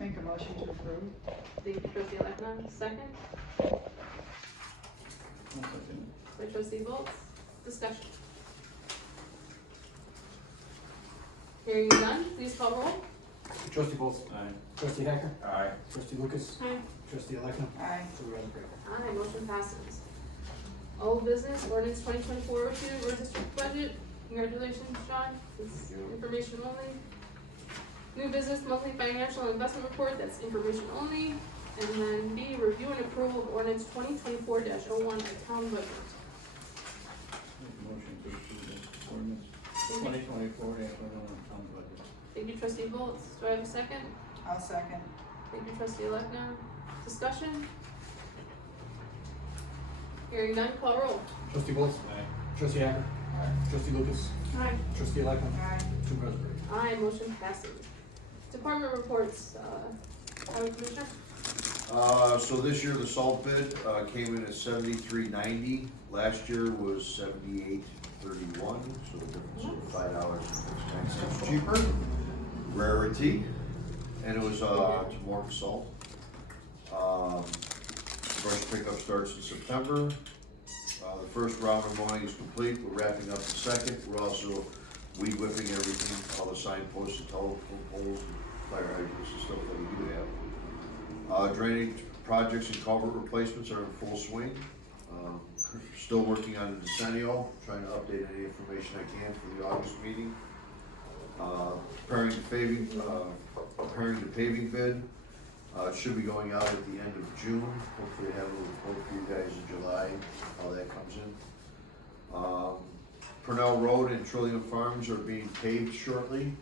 Make a motion to approve. Thank you, trustee Alekna. Second, by trustee Volts. Discussion. Hearing none, please call roll. Trustee Bolts. Aye. Trustee Hacker. Aye. Trustee Lucas. Aye. Trustee Alekna. Aye. Supervisor Crable. Aye, motion passes. Old business, ordinance 2024-02, road district budget. Congratulations, Sean. It's information only. New business, monthly financial investment report, that's information only. And then B, review and approval of ordinance 2024-01, a town budget. Make a motion to approve the ordinance 2024 town budget. Thank you, trustee Volts. Do I have a second? I'll second. Thank you, trustee Alekna. Discussion? Hearing none, call roll. Trustee Bolts. Aye. Trustee Hacker. Trustee Lucas. Aye. Trustee Alekna. Aye. Supervisor Crable. Aye, motion passes. Department reports, Highway Commissioner? So this year the salt bid, came in at $73.90. Last year was $78.31, so the difference of $5.59 cheaper. Rarity, and it was, to Morton Salt. Brush pickup starts in September. The first round of mowing is complete. We're wrapping up the second. We're also weed whipping everything, all the signposts and telephone poles, and fire hydrants and stuff that we do have. Drainage projects and culvert replacements are in full swing. Still working on the decennial, trying to update any information I can for the August meeting. Preparing the paving bid. It should be going out at the end of June. Hopefully have a report for you guys in July, how that comes in. Purnell Road and Trillium Farms are being paved shortly.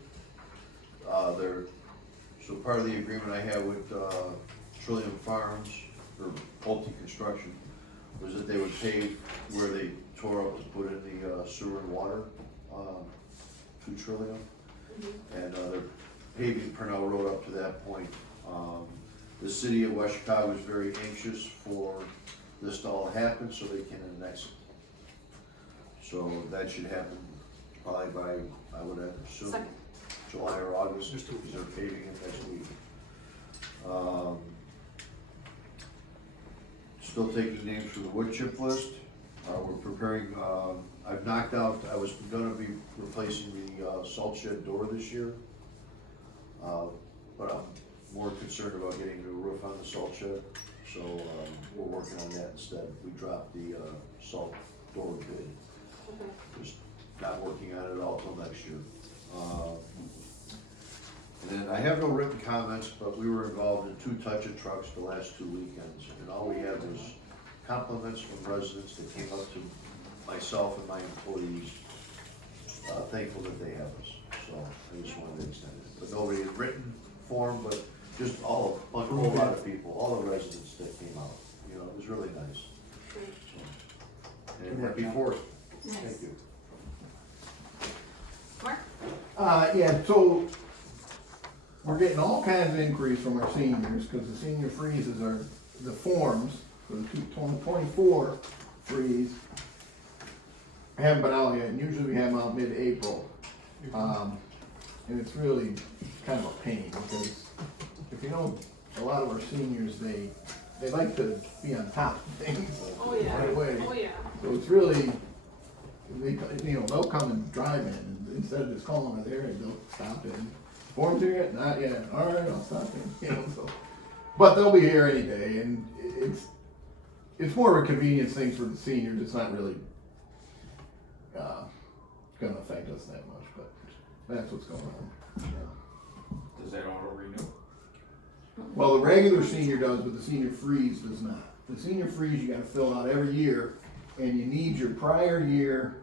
So part of the agreement I had with Trillium Farms, or Pulte Construction, was that they would pave where they tore up to put in the sewer and water to Trillium. And they're paving Purnell Road up to that point. The city of West Chicago is very anxious for this to all happen so they can annex it. So that should happen probably by, I would assume, Second. July or August, because they're paving it next week. Still taking names for the wood chip list. We're preparing, I've knocked out, I was gonna be replacing the salt shed door this year. But I'm more concerned about getting a new roof on the salt shed. So we're working on that instead. We dropped the salt door bid. Okay. Just not working on it all till next year. And then I have no written comments, but we were involved in 2 touch-it trucks the last 2 weekends, and all we had was compliments from residents that came up to myself and my employees, thankful that they have us. So I just wanted to extend it. But nobody in written form, but just a whole lot of people, all the residents that came out. You know, it was really nice. Great. So, and happy 4th. Nice. Thank you. Mark? Yeah, so we're getting all kinds of inquiries from our seniors, because the senior freezes are, the forms for the 2024 freeze haven't been out yet, and usually we have them out mid-April. And it's really kind of a pain, because if you know, a lot of our seniors, they like to be on top of things Oh, yeah. right away. Oh, yeah. So it's really, they'll come and drive in, and instead of just calling it there, they'll stop in. Forms here yet? Not yet. All right, I'll stop in. So, but they'll be here any day, and it's more of a convenience thing for the seniors. It's not really going to affect us that much, but that's what's going on. Yeah. Does that auto renew? Well, the regular senior does, but the senior freeze does not. The senior freeze you got to fill out every year, and you need your prior year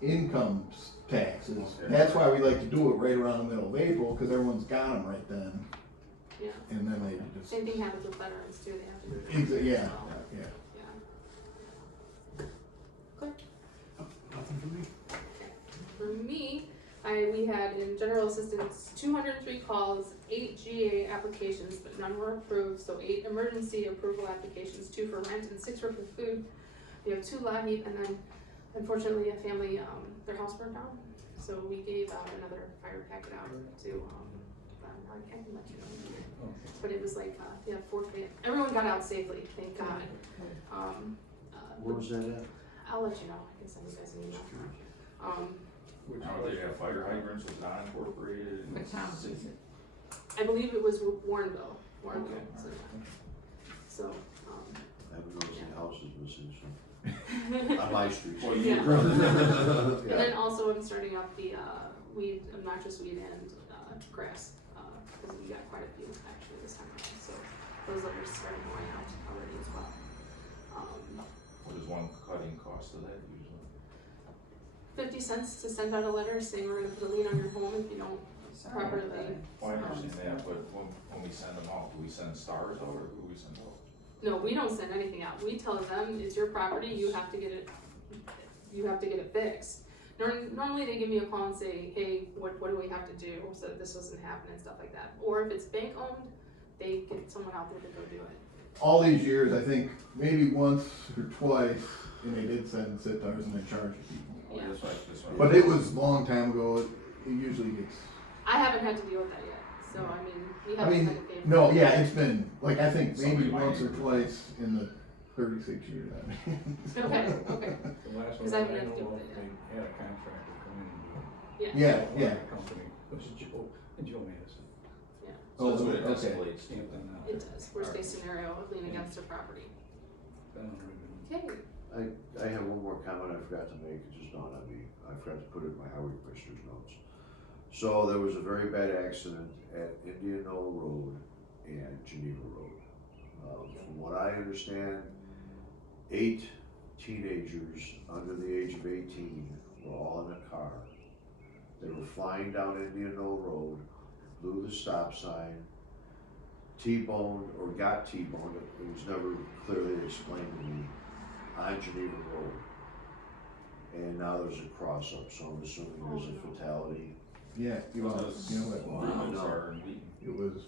income taxes. Okay. That's why we like to do it right around the middle of April, because everyone's got them right then, Yeah. and then they just. Same thing happens with veterans too, they have to do it. Yeah, as well. yeah. Yeah. Good. Nothing for me. For me, we had in general assistance 203 calls, 8 GA applications, but none were approved. So 8 emergency approval applications, 2 for rent and 6 were for food. We have 2 LAHEAP, and then unfortunately a family, their house burned down. So we gave out another fire packet out to, I can let you know. but it was like, yeah, everyone got out safely, thank God. Where was that at? I'll let you know, I can send you guys an email. Now they have fire hydrants, is not incorporated in What town the is city. it? I believe it was Warrenville, Okay. so, I haven't noticed any houses missing, so, on my street. Well, yeah. you, And then also I'm starting up the, obnoxious weed and, grass, cause we got quite a few actually this time around, so those are starting going out already as well. what is one cutting cost of that usually? 50 cents to send out a letter saying we're gonna put a lien on your home if you don't properly. Well, I understand that, but when we send them out, do we send stars out or who we send out? No, we don't send anything out. We tell them it's your property, you have to get it fixed. Normally they give me a call and say, hey, what do we have to do so that this doesn't happen and stuff like that. Or if it's bank owned, they get someone out there to go do it. All these years, I think maybe once or twice, and they did send SITARs and they charged people. Oh, Yeah. that's right. But it was a long time ago, it usually gets, I haven't had to deal with that yet, so I mean, we I haven't mean, had to pay for no, it. yeah, it's been, like, I think maybe Somebody might once or even- twice in the 36 years I've been. Okay. The last 'Cause one I I haven't had to deal know with of, it they had a contractor come in and do it. Yeah. Yeah, Company, it was Joe Madison, So that's what it Oh, okay. escalates. stamped on that. It does. Worst case scenario, a lien against a property. Been on it. Okay. I have one more comment I forgot to make, it just dawned on me, I forgot to put it in my highway commissioner's notes. So there was a very bad accident at Indian Knoll Road and Geneva Road. From what I understand, 8 teenagers under the age of 18 were all in a car. They were flying down Indian Knoll Road, blew the stop sign, T-boned or got T-boned, it was never clearly explained to me, on Geneva Road. And now there's a cross up, so I'm assuming there's a fatality. Yeah, you know what it Wow. was? It was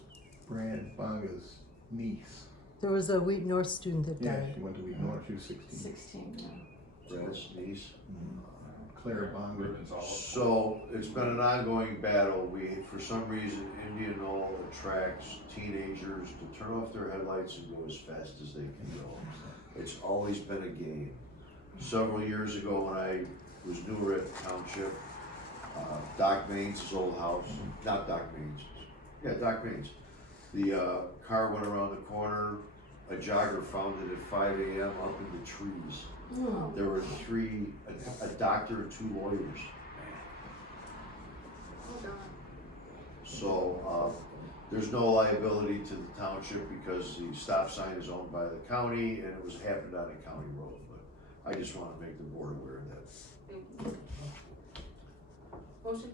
Brad Bonga's niece. There was a Wheat North student that Yeah, died. she went to Wheat North, she was 16. 16, yeah. Brad's niece. Claire Bonga. So it's been an ongoing battle. For some reason, Indian Knoll attracts teenagers to turn off their headlights and go as fast as they can go. It's always been a game. Several years ago when I was newer at the township, Doc Main's old house, not Doc Main's, yeah, Doc Main's. The car went around the corner, a jogger found it at 5 a.m. up in the trees. There were a doctor and 2 lawyers. Oh God. So, there's no liability to the township because the stop sign is owned by the county and it was happened on a county road, but I just wanna make the board aware of that. Thank you. Motion to